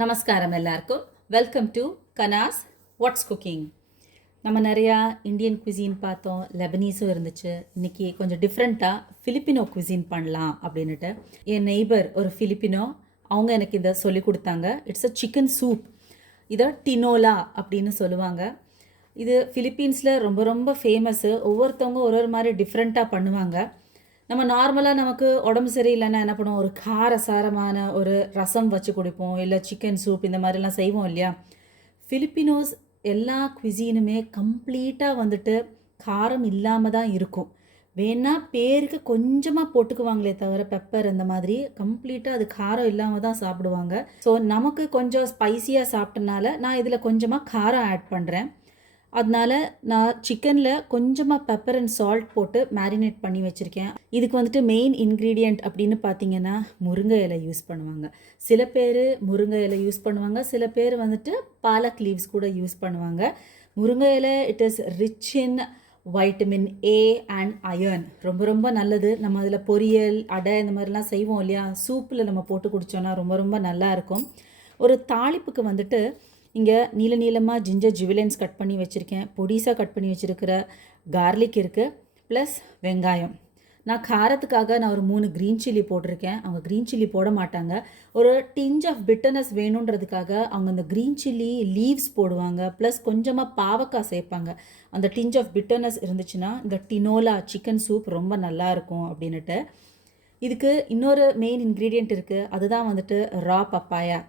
நமஸ்காரம் எல்லாருக்கும். Welcome to Kana's what's cooking. நம்ம நிறையா இந்தியன் குவிசீன் பார்த்தோம், லெபனீஸும் இருந்துச்சு. இன்றைக்கி கொஞ்சம் டிஃப்ரெண்ட்டாக ஃபிலிப்பினோ குவிசீன் பண்ணலாம் அப்படின்ட்டு என் நெய்பர் ஒரு ஃபிலிப்பினோ, அவங்க எனக்கு இதை சொல்லி கொடுத்தாங்க. It's a chicken soup. இதை டினோலா அப்படின்னு சொல்லுவாங்க. இது ஃபிலிப்பீன்ஸில் ரொம்ப ரொம்ப ஃபேமஸ்ஸு. ஒவ்வொருத்தவங்க ஒரு மாதிரி டிஃப்ரெண்ட்டாக பண்ணுவாங்க. நம்ம நார்மலாக நமக்கு உடம்பு சரியில்லைன்னா என்ன பண்ணுவோம், ஒரு காரசாரமான ஒரு ரசம் வச்சு குடிப்போம், இல்லை சிக்கன் சூப் இந்த மாதிரிலாம் செய்வோம் இல்லையா. ஃபிலிப்பினோஸ் எல்லா குவிசீனுமே கம்ப்ளீட்டாக வந்துட்டு காரம் இல்லாமல் தான் இருக்கும். வேணால் பேருக்கு கொஞ்சமாக போட்டுக்குவாங்களே தவிர பெப்பர் இந்த மாதிரி கம்ப்ளீட்டாக அது காரம் இல்லாமல் தான் சாப்பிடுவாங்க. ஸோ நமக்கு கொஞ்சம் ஸ்பைஸியாக சாப்பிட்டனால நான் இதில் கொஞ்சமாக காரம் ஆட் பண்ணுறேன். அதனால நான் சிக்கனில் கொஞ்சமாக பெப்பர் அண்ட் சால்ட் போட்டு மேரினேட் பண்ணி வச்சுருக்கேன். இதுக்கு வந்துட்டு மெயின் இன்க்ரீடியண்ட் அப்படின்னு பார்த்தீங்கன்னா முருங்கை இலை யூஸ் பண்ணுவாங்க. சில பேர் முருங்கை இலை யூஸ் பண்ணுவாங்க, சில பேர் வந்துட்டு பாலக் லீவ்ஸ் கூட யூஸ் பண்ணுவாங்க. முருங்கை இலை it is rich in vitamin A and iron. ரொம்ப ரொம்ப நல்லது. நம்ம அதில் பொரியல், அடை இந்த மாதிரிலாம் செய்வோம் இல்லையா, சூப்பில் நம்ம போட்டு குடித்தோன்னா ரொம்ப ரொம்ப நல்லாயிருக்கும். ஒரு தாளிப்புக்கு வந்துட்டு இங்கே நீல நீளமாக ஜிஞ்சர் ஜுவலன்ஸ் கட் பண்ணி வச்சுருக்கேன், பொடிசாக கட் பண்ணி வச்சுருக்கிற கார்லிக் இருக்குது, ப்ளஸ் வெங்காயம். நான் காரத்துக்காக நான் ஒரு 3 க்ரீன் சில்லி போட்டிருக்கேன். அவங்க க்ரீன் சில்லி போட மாட்டாங்க. ஒரு டிஞ்ச் ஆஃப் பிட்டர்னஸ் வேணுன்றதுக்காக அவங்க அந்த க்ரீன் சில்லி லீவ்ஸ் போடுவாங்க, ப்ளஸ் கொஞ்சமாக பாவக்காய் சேர்ப்பாங்க. அந்த டிஞ்ச் ஆஃப் பிட்டர்னஸ் இருந்துச்சுன்னா இந்த டினோலா சிக்கன் சூப் ரொம்ப நல்லாயிருக்கும் அப்படின்ட்டு. இதுக்கு இன்னொரு மெயின் இன்க்ரீடியண்ட் இருக்குது, அதுதான் வந்துட்டு ரா பப்பாயா.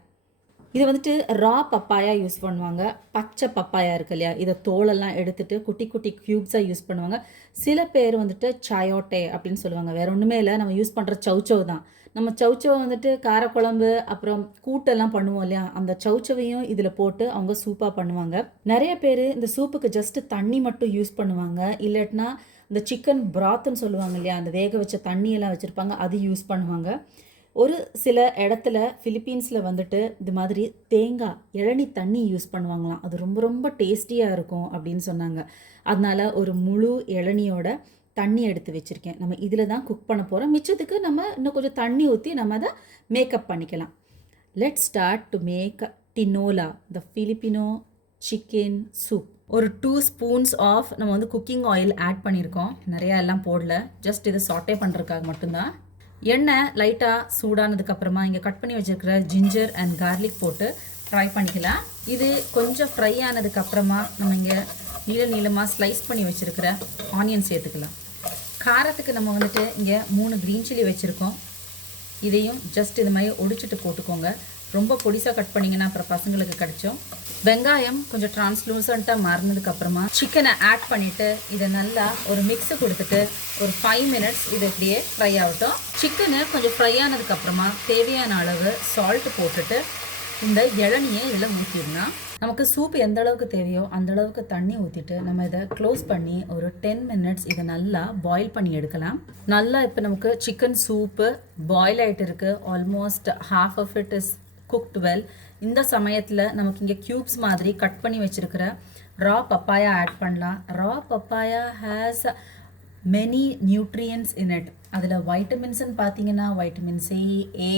இதை வந்துட்டு ரா பப்பாயா யூஸ் பண்ணுவாங்க. பச்சை பப்பாயா இருக்கு இல்லையா, இதை தோலெல்லாம் எடுத்துகிட்டு குட்டி குட்டி க்யூப்ஸாக யூஸ் பண்ணுவாங்க. சில பேர் வந்துட்டு சாயோட்டே அப்படின்னு சொல்லுவாங்க. வேறு ஒன்றுமே இல்லை, நம்ம யூஸ் பண்ணுற சவுச்சவ் தான். நம்ம சவுச்சவை வந்துட்டு காரக்குழம்பு அப்புறம் கூட்டெல்லாம் பண்ணுவோம் இல்லையா, அந்த சவுச்சவையும் இதில் போட்டு அவங்க சூப்பாக பண்ணுவாங்க. நிறைய பேர் இந்த சூப்புக்கு ஜஸ்ட்டு தண்ணி மட்டும் யூஸ் பண்ணுவாங்க. இல்லாட்டினா இந்த சிக்கன் பிராத்துன்னு சொல்லுவாங்க இல்லையா, அந்த வேக வச்ச தண்ணியெல்லாம் வச்சுருப்பாங்க, அது யூஸ் பண்ணுவாங்க. ஒரு சில இடத்துல ஃபிலிப்பீன்ஸில் வந்துட்டு இது மாதிரி தேங்காய் இளநி தண்ணி யூஸ் பண்ணுவாங்களாம். அது ரொம்ப ரொம்ப டேஸ்டியாக இருக்கும் அப்படின்னு சொன்னாங்க. அதனால் ஒரு முழு இளநியோட தண்ணி எடுத்து வச்சுருக்கேன். நம்ம இதில் தான் குக் பண்ண போகிறோம். மிச்சத்துக்கு நம்ம இன்னும் கொஞ்சம் தண்ணி ஊற்றி நம்ம அதை மேக்கப் பண்ணிக்கலாம். Let's start to make tinola, the Filipino chicken soup. ஒரு 2 ஸ்பூன்ஸ் ஆஃப் நம்ம வந்து குக்கிங் ஆயில் ஆட் பண்ணியிருக்கோம். நிறையா எல்லாம் போடல, ஜஸ்ட் இதை சாட்டே பண்ணுறதுக்காக மட்டும்தான். எண்ணெய் லைட்டாக சூடானதுக்கப்புறமா இங்கே கட் பண்ணி வச்சுருக்கிற ஜிஞ்சர் அண்ட் கார்லிக் போட்டு ஃப்ரை பண்ணிக்கலாம். இது கொஞ்சம் ஃப்ரை ஆனதுக்கப்புறமா நம்ம இங்கே நீளமாக ஸ்லைஸ் பண்ணி வச்சுருக்கிற ஆனியன் சேர்த்துக்கலாம். காரத்துக்கு நம்ம வந்துட்டு இங்கே 3 க்ரீன் சில்லி வச்சுருக்கோம். இதையும் ஜஸ்ட் இது மாதிரி ஒடிச்சிட்டு போட்டுக்கோங்க. ரொம்ப பொடிசாக கட் பண்ணிங்கன்னா அப்புறம் பசங்களுக்கு கிடச்சோம். வெங்காயம் கொஞ்சம் டிரான்ஸ்லூசண்ட்டாக மாறினதுக்கப்புறமா சிக்கனை ஆட் பண்ணிவிட்டு இதை நல்லா ஒரு மிக்ஸை கொடுத்துட்டு ஒரு 5 மினிட்ஸ் இது இப்படியே ஃப்ரை ஆகட்டும். சிக்கனு கொஞ்சம் ஃப்ரை ஆனதுக்கப்புறமா தேவையான அளவு சால்ட்டு போட்டுட்டு இந்த இளநியை இதில் ஊற்றிடலாம். நமக்கு சூப் எந்த அளவுக்கு தேவையோ அந்த அளவுக்கு தண்ணி ஊற்றிட்டு நம்ம இதை க்ளோஸ் பண்ணி ஒரு 10 மினிட்ஸ் இதை நல்லா பாயில் பண்ணி எடுக்கலாம். நல்லா இப்போ நமக்கு சிக்கன் சூப்பு பாயில் ஆகிட்டு இருக்குது. Almost half of it is cooked well. இந்த சமயத்தில் நமக்கு இங்கே க்யூப்ஸ் மாதிரி கட் பண்ணி வச்சுருக்கிற ரா பப்பாயா ஆட் பண்ணலாம். Raw papaya has many nutrients in it. அதில் வைட்டமின்ஸ்ன்னு பார்த்தீங்கன்னா வைட்டமின் சி, ஏ,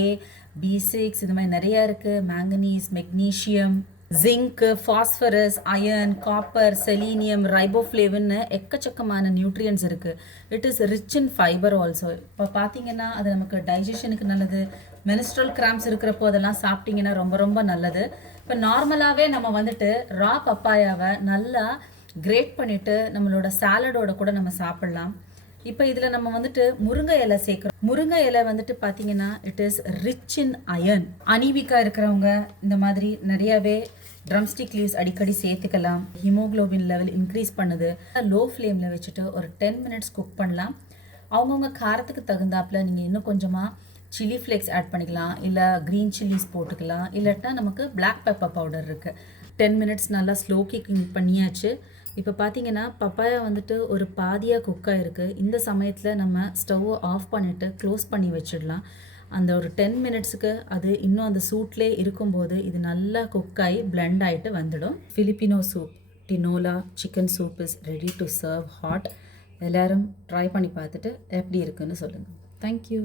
B6 இது மாதிரி நிறையா இருக்குது. Manganese, magnesium, zinc, phosphorus, iron, copper, selenium, ரைபோஃப்ளேவின்னு எக்கச்சக்கமான நியூட்ரியன்ஸ் இருக்குது. It is rich in fibre also. இப்போ பார்த்தீங்கன்னா அது நமக்கு டைஜஷனுக்கு நல்லது. மெனிஸ்ட்ரல் கிராம்ஸ் இருக்கிறப்போ அதெல்லாம் சாப்பிட்டிங்கன்னா ரொம்ப ரொம்ப நல்லது. இப்போ நார்மலாகவே நம்ம வந்துட்டு ரா பப்பாயாவை நல்லா கிரேட் பண்ணிவிட்டு நம்மளோட சாலடோட கூட நம்ம சாப்பிட்லாம். இப்போ இதில் நம்ம வந்துட்டு முருங்கை இலை சேர்க்குறோம். முருங்கை இலை வந்துட்டு பார்த்தீங்கன்னா it is rich in iron. அனீமிக்கா இருக்கிறவங்க இந்த மாதிரி நிறையாவே ட்ரம்ஸ்டிக் லீவ்ஸ் அடிக்கடி சேர்த்துக்கலாம். ஹீமோக்ளோபின் லெவல் இன்க்ரீஸ் பண்ணுது. லோ ஃப்ளேமில் வச்சுட்டு ஒரு 10 மினிட்ஸ் குக் பண்ணலாம். அவங்கவுங்க காரத்துக்கு தகுந்தாப்பில் நீங்கள் இன்னும் கொஞ்சமாக சில்லி ஃப்ளேக்ஸ் ஆட் பண்ணிக்கலாம், இல்லை க்ரீன் சில்லிஸ் போட்டுக்கலாம், இல்லாட்டினா நமக்கு பிளாக் பெப்பர் பவுடர் இருக்குது. 10 மினிட்ஸ் நல்லா ஸ்லோ குக்கிங் பண்ணியாச்சு. இப்போ பார்த்தீங்கன்னா பப்பாயா வந்துட்டு ஒரு பாதியாக குக்காக இருக்குது. இந்த சமயத்தில் நம்ம ஸ்டவ்வை ஆஃப் பண்ணிவிட்டு க்ளோஸ் பண்ணி வச்சிடலாம். அந்த ஒரு 10 மினிட்ஸுக்கு அது இன்னும் அந்த சூட்லேயே இருக்கும்போது இது நல்லா குக்காகி பிளெண்ட் ஆகிட்டு வந்துடும். Filipino soup tinola chicken soup is ready to serve hot. எல்லோரும் ட்ரை பண்ணி பார்த்துட்டு எப்படி இருக்குன்னு சொல்லுங்கள். தேங்க்யூ.